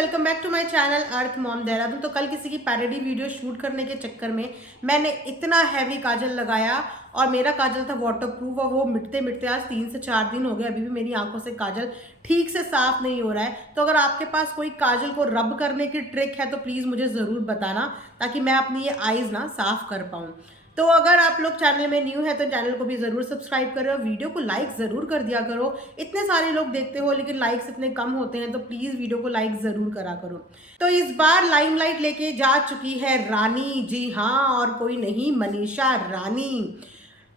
Welcome back to my channel Earth Mom Dehradun. तो कल किसी की पैरोडी वीडियो शूट करने के चक्कर में मैंने इतना हैवी काजल लगाया और मेरा काजल था वाटरप्रूफ और वो मिटते मिटते आज 3 से 4 दिन हो गए, अभी भी मेरी आंखों से काजल ठीक से साफ नहीं हो रहा है। तो अगर आपके पास कोई काजल को रब करने की ट्रिक है तो प्लीज़ मुझे ज़रूर बताना, ताकि मैं अपनी ये आईज़ ना साफ कर पाऊँ। तो अगर आप लोग चैनल में न्यू है तो चैनल को भी ज़रूर सब्सक्राइब करो और वीडियो को लाइक ज़रूर कर दिया करो। इतने सारे लोग देखते हो लेकिन लाइक्स इतने कम होते हैं, तो प्लीज़ वीडियो को लाइक ज़रूर करा करो। तो इस बार लाइमलाइट लेके जा चुकी है रानी, जी हाँ, और कोई नहीं मनीषा रानी।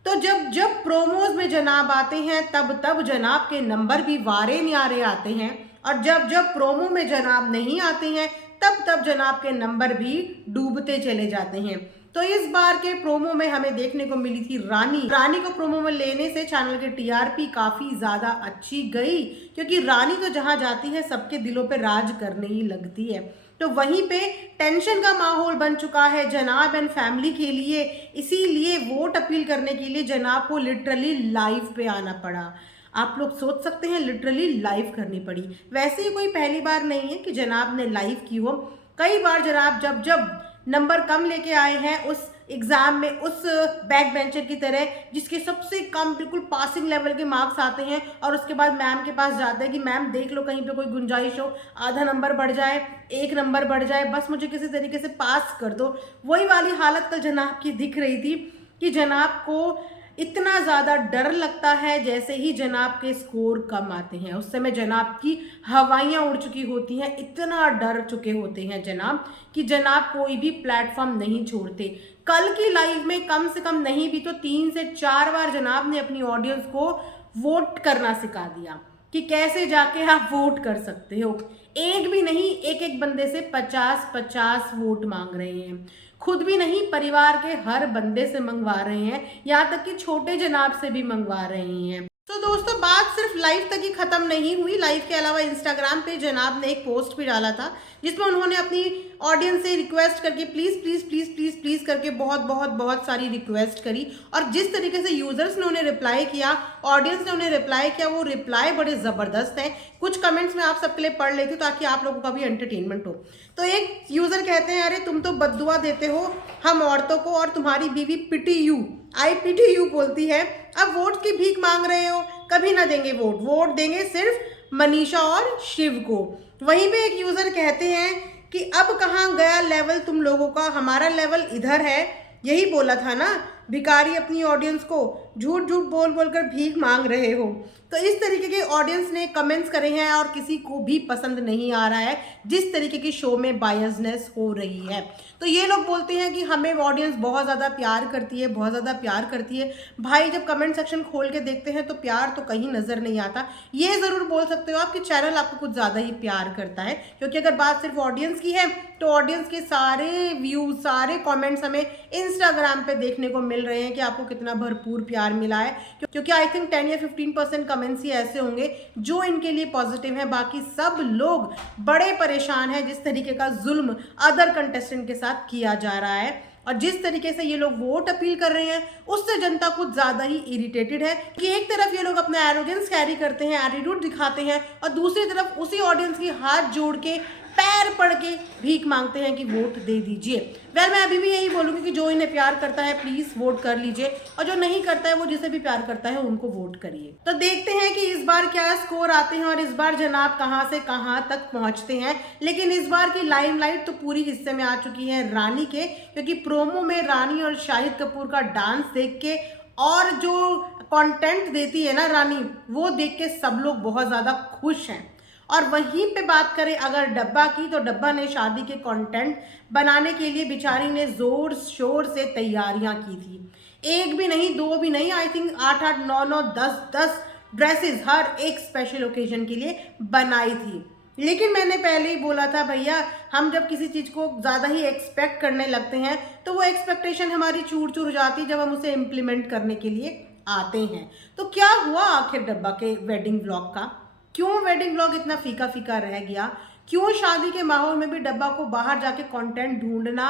तो जब जब प्रोमोज में जनाब आते हैं तब तब जनाब के नंबर भी वारे न्यारे आते हैं, और जब जब प्रोमो में जनाब नहीं आते हैं तब तब जनाब के नंबर भी डूबते चले जाते हैं। तो इस बार के प्रोमो में हमें देखने को मिली थी रानी को प्रोमो में लेने से चैनल के टीआरपी काफी ज्यादा अच्छी गई, क्योंकि रानी तो जहां जाती है सबके दिलों पे राज करने ही लगती है। तो वहीं पे टेंशन का माहौल बन चुका है जनाब एंड फैमिली के लिए, इसीलिए वोट अपील करने के लिए जनाब को लिटरली लाइव पे आना पड़ा। आप लोग सोच सकते हैं लिटरली लाइव करनी पड़ी। वैसे ही कोई पहली बार नहीं है कि जनाब ने लाइव की हो। कई बार जनाब जब जब नंबर कम लेके आए हैं उस एग्जाम में, उस बैक बेंचर की तरह जिसके सबसे कम बिल्कुल पासिंग लेवल के मार्क्स आते हैं, और उसके बाद मैम के पास जाते हैं कि मैम देख लो कहीं पे कोई गुंजाइश हो, आधा नंबर बढ़ जाए, 1 नंबर बढ़ जाए, बस मुझे किसी तरीके से पास कर दो। वही वाली हालत कल जनाब की दिख रही थी कि जनाब को इतना ज़्यादा डर लगता है जैसे ही जनाब के स्कोर कम आते हैं, उस समय जनाब की हवाइयाँ उड़ चुकी होती हैं, इतना डर चुके होते हैं जनाब कि जनाब कोई भी प्लेटफॉर्म नहीं छोड़ते। कल की लाइव में कम से कम नहीं भी तो 3 से 4 बार जनाब ने अपनी ऑडियंस को वोट करना सिखा दिया कि कैसे जाके आप वोट कर सकते हो। एक भी नहीं, एक एक बंदे से 50-50 वोट मांग रहे हैं। खुद भी नहीं, परिवार के हर बंदे से मंगवा रहे हैं, यहाँ तक कि छोटे जनाब से भी मंगवा रहे हैं। तो दोस्तों बात सिर्फ लाइव तक ही खत्म नहीं हुई। लाइव के अलावा इंस्टाग्राम पे जनाब ने एक पोस्ट भी डाला था जिसमें उन्होंने अपनी ऑडियंस से रिक्वेस्ट करके please please please please please करके बहुत बहुत बहुत सारी रिक्वेस्ट करी, और जिस तरीके से यूजर्स ने उन्हें रिप्लाई किया, ऑडियंस ने उन्हें रिप्लाई किया, वो रिप्लाई बड़े जबरदस्त हैं। कुछ कमेंट्स में आप सबके लिए पढ़ लेती हूँ ताकि आप लोगों का भी एंटरटेनमेंट हो। तो एक यूजर कहते हैं, अरे तुम तो बद्दुआ देते हो हम औरतों को और तुम्हारी बीवी पिटी यू, आई पिटी यू बोलती है, अब वोट की भीख मांग रहे हो, कभी ना देंगे वोट, वोट देंगे सिर्फ मनीषा और शिव को। वहीं पे एक यूजर कहते हैं कि अब कहाँ गया लेवल तुम लोगों का, हमारा लेवल इधर है, यही बोला था ना, भिखारी अपनी ऑडियंस को झूठ झूठ बोल बोल कर भीख मांग रहे हो। तो इस तरीके के ऑडियंस ने कमेंट्स करे हैं और किसी को भी पसंद नहीं आ रहा है जिस तरीके की शो में बायसनेस हो रही है। तो ये लोग बोलते हैं कि हमें ऑडियंस बहुत ज़्यादा प्यार करती है, बहुत ज़्यादा प्यार करती है। भाई जब कमेंट सेक्शन खोल के देखते हैं तो प्यार तो कहीं नज़र नहीं आता। ये ज़रूर बोल सकते हो आप कि चैनल आपको कुछ ज़्यादा ही प्यार करता है, क्योंकि अगर बात सिर्फ ऑडियंस की है तो ऑडियंस के सारे व्यूज, सारे कमेंट्स हमें इंस्टाग्राम पे देखने को मिल रहे हैं कि आपको कितना भरपूर प्यार मिला है, क्योंकि आई थिंक 10 या 15% कमेंट्स ही ऐसे होंगे जो इनके लिए पॉजिटिव है। बाकी सब लोग बड़े परेशान हैं जिस तरीके का जुल्म अदर कंटेस्टेंट के साथ किया जा रहा है, और जिस तरीके से ये लोग वोट अपील कर रहे हैं उससे जनता कुछ ज्यादा ही इरिटेटेड है कि एक तरफ ये लोग अपना एरोगेंस कैरी करते हैं, एटीट्यूड दिखाते हैं, और दूसरी तरफ उसी ऑडियंस की हाथ जोड़ के पैर पड़ के भीख मांगते हैं कि वोट दे दीजिए। मैं अभी भी यही बोलूँगी कि जो इन्हें प्यार करता है प्लीज वोट कर लीजिए, और जो नहीं करता है वो जिसे भी प्यार करता है उनको वोट करिए। तो देखते हैं कि इस बार क्या स्कोर आते हैं और इस बार जनाब कहां से कहां तक पहुंचते हैं। लेकिन इस बार की लाइमलाइट तो पूरी हिस्से में आ चुकी है रानी के, क्योंकि प्रोमो में रानी और शाहिद कपूर का डांस देख के और जो कंटेंट देती है ना रानी, वो देख के सब लोग बहुत ज्यादा खुश हैं। और वहीं पे बात करें अगर डब्बा की, तो डब्बा ने शादी के कंटेंट बनाने के लिए बेचारी ने जोर शोर से तैयारियां की थी। एक भी नहीं, दो भी नहीं, आई थिंक 8-8, 9-9, 10-10 ड्रेसेस हर एक स्पेशल ओकेजन के लिए बनाई थी। लेकिन मैंने पहले ही बोला था भैया, हम जब किसी चीज़ को ज़्यादा ही एक्सपेक्ट करने लगते हैं तो वो एक्सपेक्टेशन हमारी चूर चूर हो जाती है जब हम उसे इम्प्लीमेंट करने के लिए आते हैं। तो क्या हुआ आखिर डब्बा के वेडिंग व्लॉग का? क्यों वेडिंग व्लॉग इतना फीका फीका रह गया? क्यों शादी के माहौल में भी डब्बा को बाहर जाके कंटेंट ढूंढना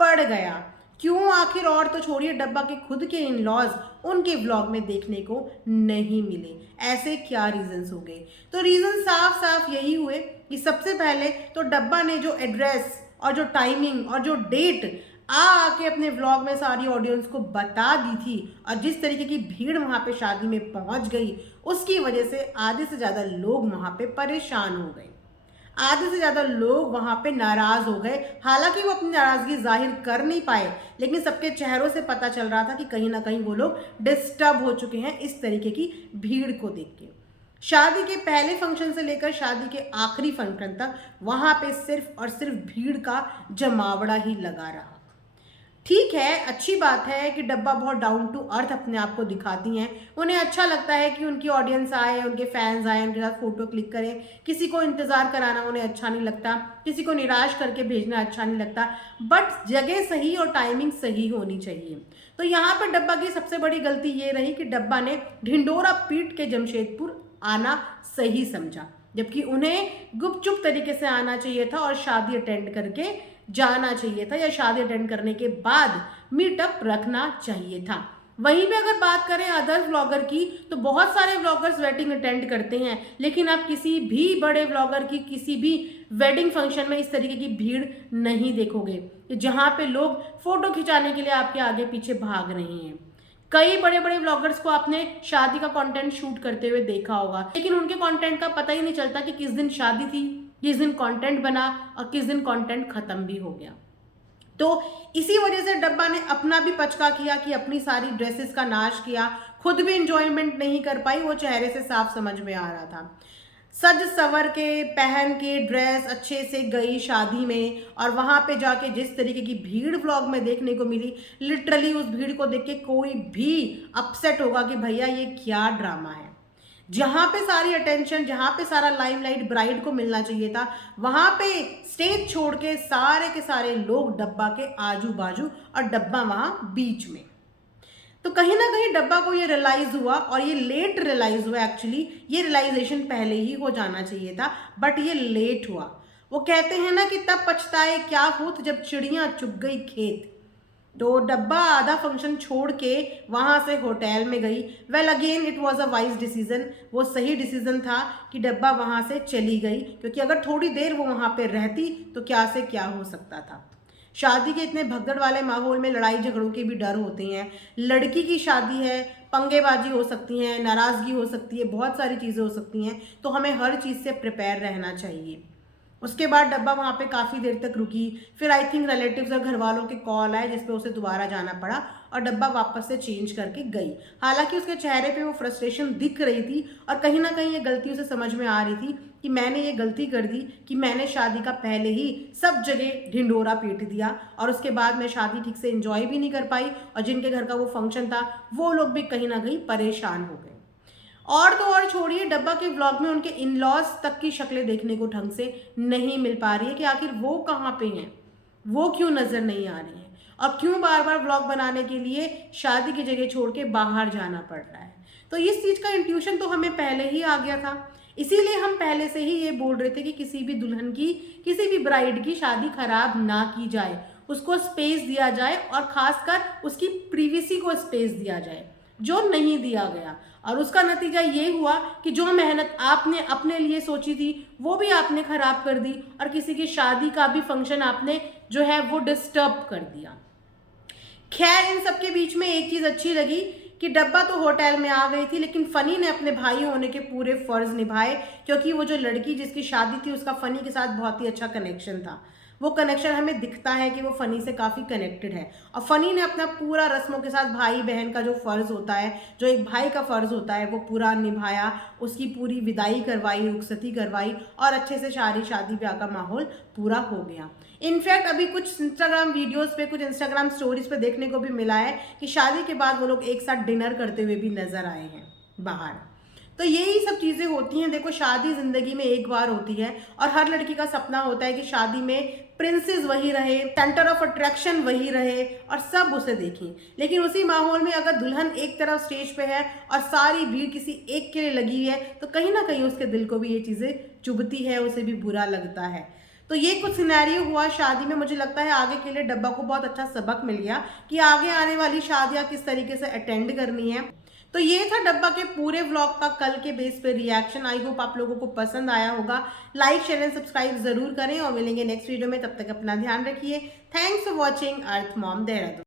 पड़ गया? क्यों आखिर? और तो छोड़िए, डब्बा के खुद के इन लॉज उनके व्लॉग में देखने को नहीं मिले। ऐसे क्या रीजंस हो गए? तो रीजन साफ साफ यही हुए कि सबसे पहले तो डब्बा ने जो एड्रेस और जो टाइमिंग और जो डेट आके अपने व्लॉग में सारी ऑडियंस को बता दी थी, और जिस तरीके की भीड़ वहां पे शादी में पहुंच गई, उसकी वजह से आधे से ज्यादा लोग वहां पे परेशान हो गए, आधे से ज्यादा लोग वहां पे नाराज हो गए। हालांकि वो अपनी नाराजगी जाहिर कर नहीं पाए, लेकिन सबके चेहरों से पता चल रहा था कि कहीं ना कहीं वो लोग डिस्टर्ब हो चुके हैं इस तरीके की भीड़ को देख के। शादी के पहले फंक्शन से लेकर शादी के आखिरी फंक्शन तक वहां पे सिर्फ और सिर्फ भीड़ का जमावड़ा ही लगा रहा। ठीक है, अच्छी बात है कि डब्बा बहुत डाउन टू अर्थ अपने आप को दिखाती हैं। उन्हें अच्छा लगता है कि उनकी ऑडियंस आए, उनके फैंस आए, उनके साथ फोटो क्लिक करें। किसी को इंतजार कराना उन्हें अच्छा नहीं लगता, किसी को निराश करके भेजना अच्छा नहीं लगता। बट जगह सही और टाइमिंग सही होनी चाहिए। तो यहाँ पर डब्बा की सबसे बड़ी गलती ये रही कि डब्बा ने ढिंडोरा पीट के जमशेदपुर आना सही समझा, जबकि उन्हें गुपचुप तरीके से आना चाहिए था और शादी अटेंड करके जाना चाहिए था, या शादी अटेंड करने के बाद मीटअप रखना चाहिए था। वहीं पे अगर बात करें अदर व्लॉगर की, तो बहुत सारे व्लॉगर्स वेडिंग अटेंड करते हैं, लेकिन आप किसी भी बड़े व्लॉगर की किसी भी वेडिंग फंक्शन में इस तरीके की भीड़ नहीं देखोगे, जहां पे लोग फोटो खिंचाने के लिए आपके आगे पीछे भाग रहे हैं। कई बड़े बड़े व्लॉगर्स को आपने शादी का कंटेंट शूट करते हुए देखा होगा, लेकिन उनके कंटेंट का पता ही नहीं चलता कि किस दिन शादी थी, किस दिन कंटेंट बना और किस दिन कंटेंट खत्म भी हो गया। तो इसी वजह से डब्बा ने अपना भी पचका किया कि अपनी सारी ड्रेसेस का नाश किया, खुद भी इंजॉयमेंट नहीं कर पाई, वो चेहरे से साफ समझ में आ रहा था। सज सवर के पहन के ड्रेस अच्छे से गई शादी में, और वहां पे जाके जिस तरीके की भीड़ व्लॉग में देखने को मिली, लिटरली उस भीड़ को देख के कोई भी अपसेट होगा कि भैया ये क्या ड्रामा है। जहां पे सारी अटेंशन, जहां पे सारा लाइमलाइट ब्राइड को मिलना चाहिए था, वहां पे स्टेज छोड़ के सारे लोग डब्बा के आजू बाजू और डब्बा वहां बीच में। तो कहीं ना कहीं डब्बा को ये रियलाइज हुआ, और ये लेट रियलाइज हुआ। एक्चुअली ये रियलाइजेशन पहले ही हो जाना चाहिए था, बट ये लेट हुआ। वो कहते हैं ना कि तब पछताए क्या होत जब चिड़ियां चुग गई खेत। तो डब्बा आधा फंक्शन छोड़ के वहां से होटल में गई। Well again it was a wise decision. वो सही डिसीजन था कि डब्बा वहां से चली गई, क्योंकि अगर थोड़ी देर वो वहां पे रहती तो क्या से क्या हो सकता था। शादी के इतने भगदड़ वाले माहौल में लड़ाई झगड़ों के भी डर होते हैं। लड़की की शादी है, पंगेबाजी हो सकती है, नाराजगी हो सकती है, बहुत सारी चीज़ें हो सकती हैं। तो हमें हर चीज़ से प्रिपेयर रहना चाहिए। उसके बाद डब्बा वहाँ पे काफ़ी देर तक रुकी। फिर आई थिंक रिलेटिव्स और घर वालों के कॉल आए, जिसपे उसे दोबारा जाना पड़ा, और डब्बा वापस से चेंज करके गई। हालांकि उसके चेहरे पे वो फ्रस्ट्रेशन दिख रही थी, और कहीं ना कहीं ये गलती उसे समझ में आ रही थी कि मैंने ये गलती कर दी कि मैंने शादी का पहले ही सब जगह ढिंडोरा पीट दिया, और उसके बाद मैं शादी ठीक से एंजॉय भी नहीं कर पाई, और जिनके घर का वो फंक्शन था वो लोग भी कहीं ना कहीं परेशान हो गए। और तो और छोड़िए, डब्बा के व्लॉग में उनके इन लॉज तक की शक्लें देखने को ढंग से नहीं मिल पा रही है कि आखिर वो कहाँ पे हैं, वो क्यों नजर नहीं आ रहे हैं, और क्यों बार बार व्लॉग बनाने के लिए शादी की जगह छोड़ के बाहर जाना पड़ रहा है। तो इस चीज़ का इंट्यूशन तो हमें पहले ही आ गया था। इसीलिए हम पहले से ही ये बोल रहे थे कि किसी भी दुल्हन की, किसी भी ब्राइड की शादी खराब ना की जाए, उसको स्पेस दिया जाए, और खासकर उसकी प्रीवेसी को स्पेस दिया जाए, जो नहीं दिया गया। और उसका नतीजा ये हुआ कि जो मेहनत आपने अपने लिए सोची थी वो भी आपने खराब कर दी, और किसी की शादी का भी फंक्शन आपने जो है वो डिस्टर्ब कर दिया। खैर, इन सबके बीच में एक चीज अच्छी लगी कि डब्बा तो होटल में आ गई थी, लेकिन फनी ने अपने भाई होने के पूरे फर्ज निभाए, क्योंकि वो जो लड़की जिसकी शादी थी उसका फनी के साथ बहुत ही अच्छा कनेक्शन था। वो कनेक्शन हमें दिखता है कि वो फनी से काफ़ी कनेक्टेड है, और फनी ने अपना पूरा रस्मों के साथ भाई बहन का जो फ़र्ज़ होता है, जो एक भाई का फ़र्ज़ होता है, वो पूरा निभाया। उसकी पूरी विदाई करवाई, रुखसती करवाई, और अच्छे से शादी ब्याह का माहौल पूरा हो गया। इनफैक्ट अभी कुछ इंस्टाग्राम वीडियोस पे, कुछ इंस्टाग्राम स्टोरीज पे देखने को भी मिला है कि शादी के बाद वो लोग एक साथ डिनर करते हुए भी नजर आए हैं बाहर। तो यही सब चीज़ें होती हैं। देखो, शादी ज़िंदगी में एक बार होती है, और हर लड़की का सपना होता है कि शादी में प्रिंसेस वही रहे, सेंटर ऑफ अट्रैक्शन वही रहे, और सब उसे देखें। लेकिन उसी माहौल में अगर दुल्हन एक तरफ स्टेज पे है और सारी भीड़ किसी एक के लिए लगी है, तो कहीं ना कहीं उसके दिल को भी ये चीज़ें चुभती है, उसे भी बुरा लगता है। तो ये कुछ सिनेरियो हुआ शादी में। मुझे लगता है आगे के लिए डब्बा को बहुत अच्छा सबक मिल गया कि आगे आने वाली शादियां किस तरीके से अटेंड करनी है। तो ये था डब्बा के पूरे व्लॉग का कल के बेस पे रिएक्शन। आई होप आप लोगों को पसंद आया होगा। लाइक शेयर एंड सब्सक्राइब जरूर करें और मिलेंगे नेक्स्ट वीडियो में। तब तक अपना ध्यान रखिए। Thanks for watching earth Mom Dehradun.